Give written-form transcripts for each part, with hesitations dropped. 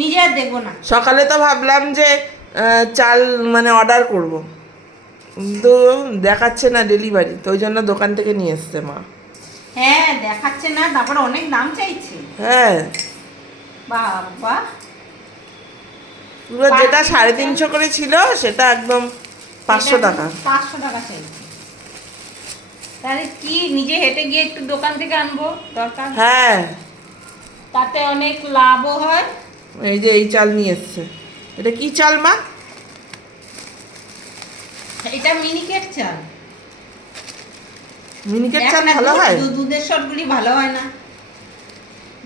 নিজে আর দেখবো না। সকালে তো ভাবলাম যে চাল মানে অর্ডার করব, কিন্তু দেখাচ্ছে না ডেলিভারি, তো ওই জন্য দোকান থেকে নিয়ে এসছে মা। হ্যাঁ দেখাচ্ছে না, তারপর অনেক দাম চাইছে। হ্যাঁ, বাবা, পুরো যেটা 350 করে ছিল সেটা একদম 500 টাকা। 500 টাকা চাইছে। তাহলে কি নিজে হেঁটে গিয়ে একটু দোকান থেকে আনবো দরকার। হ্যাঁ, তাতে অনেক লাভও হয়। এই যে এই চাল নিয়ে এসছে। এটা কি চাল মা? এটা মিনিকেট চাল। মিনিকেট চাল ভালো হয়? দুধের শটগুলি ভালো হয় না?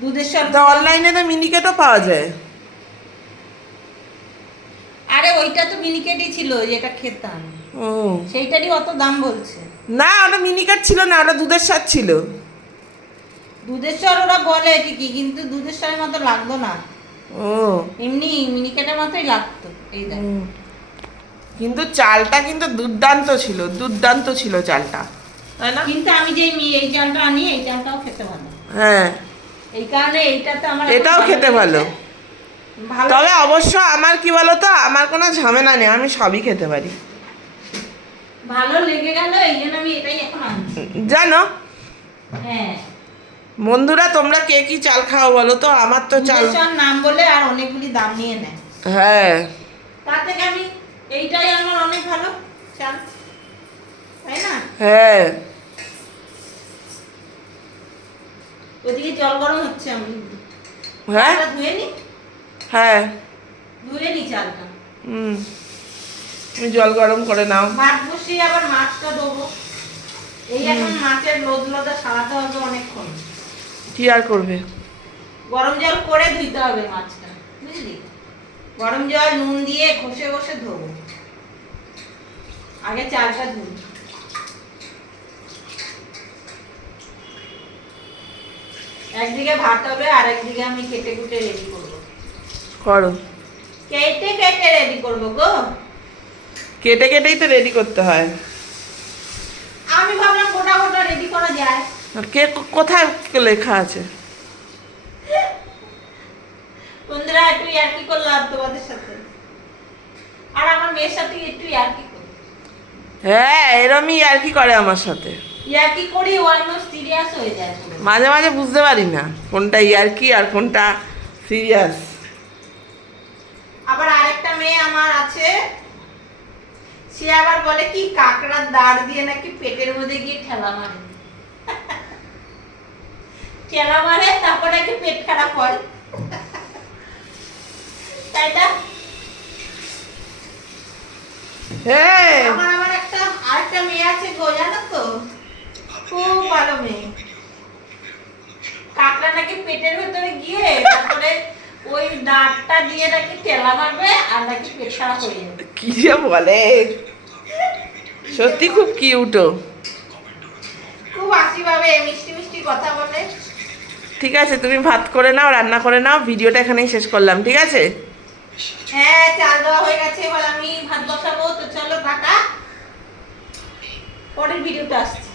দুধের শট তো অনলাইনে তো মিনিকেটও পাওয়া যায়। আরে ওইটা তো মিনিকেটই ছিল যেটা খেতাম। ও, সেইটারই অত দাম বলছে। না ওটা মিনিকেট ছিল না, ওটা দুধের স্বাদ ছিল। দুধের স্বর ওরা বলে ঠিকই, কিন্তু দুধের স্বরের মতো লাগতো না। ও, এমনি মিনিকেটের মতোই লাগতো। এই দেখ, কিন্তু চালটা কিন্তু দুর্দান্ত ছিল, দুর্দান্ত ছিল চালটা, তাই না? কিন্তু আমি যে এই চালটা আনি, এই চালটাও খেতে ভালো। হ্যাঁ, এই কারণে এইটাতে আমার এটাও খেতে ভালো। ভালো। তবে অবশ্য আমার কি বলতো, আমার কোনো ঝামেলা নেই, আমি সবই খেতে পারি। ভালো লেগে গেল, এই জন্য আমি এটাই এখন আনছি। জানো হ্যাঁ, বন্ধুরা, তোমরা কে কি চাল খাও বলো তো? আমার তো চাল, দুধের নাম বলে আর অনেকগুলি দাম নিয়ে নেয়। হ্যাঁ, তার থেকে আমি এইটাই আমার অনেক ভালো চাল, তাই না? হ্যাঁ, ওদিকে জল গরম হচ্ছে, আমি হ্যাঁ, চালটা ধুয়ে নি। হ্যাঁ, ধুয়ে নি চালটা। তুমি জল গরম করে নাও। ভাত বসিয়ে আবার মাছটা দেবো। এই এখন মাছের লোদ লোদা সারাতে হবে অনেকক্ষণ। কি আর করবে? গরম জল করে ধুইতে হবে মাছটা, বুঝলি? গরম জল নুন দিয়ে ঘষে ঘষে ধোবো। আগে চালটা ধুই। একদিকে ভাত হবে আর একদিকে আমি কেটে কুটে রেডি করবো। করো, কেটে কেটে রেডি করবো গো। কেটে কেটেই তো রেডি করতে হয়। আমি ভাবলাম গোটা গোটা রেডি করা যায়। কে কোথায় লেখা আছে? বন্ধুরা একটু ইয়ার্কি করলাম তোমাদের সাথে, আর আমার মেয়ের সাথে একটু ইয়ার্কি করি। হ্যাঁ, এরমই আর কি করে আমার সাথে। ইয়ার্কি করি, ও অলমোস্ট সিরিয়াস হয়ে যায় পুরো। মাঝে মাঝে বুঝতে পারি না কোনটা ইয়ার্কি আর কোনটা সিরিয়াস। আবার আরেকটা মেয়ে আমার আছে, সে আবার বলে কি কাকড়ার দাঁড় দিয়ে নাকি পেটের মধ্যে গিয়ে ঠেলা মারে। ঠেলা মারে, তারপর নাকি পেট খারাপ হয়। তাই না? হ্যাঁ, আমার আবার আরেকটা মেয়ে আছে গো, জানো তো, খুব ভালো মেয়ে। কাকড়া নাকি পেটের ভেতরে গিয়ে তারপরে ওই দাঁতটা দিয়ে নাকি ঠেলা মারবে আর নাকি পেট খারাপ হয়ে যাবে। কি যে বলে, সত্যি খুব কিউট। খুব হাসি পাবে, মিষ্টি মিষ্টি কথা বলে। ঠিক আছে, তুমি ভাত করে নাও, রান্না করে নাও, ভিডিওটা এখানেই শেষ করলাম, ঠিক আছে? হ্যাঁ, চাল দেওয়া হয়ে গেছে, এবার আমি ভাত বসাবো। তো চলো টাটা, পরের ভিডিওটা আসছে।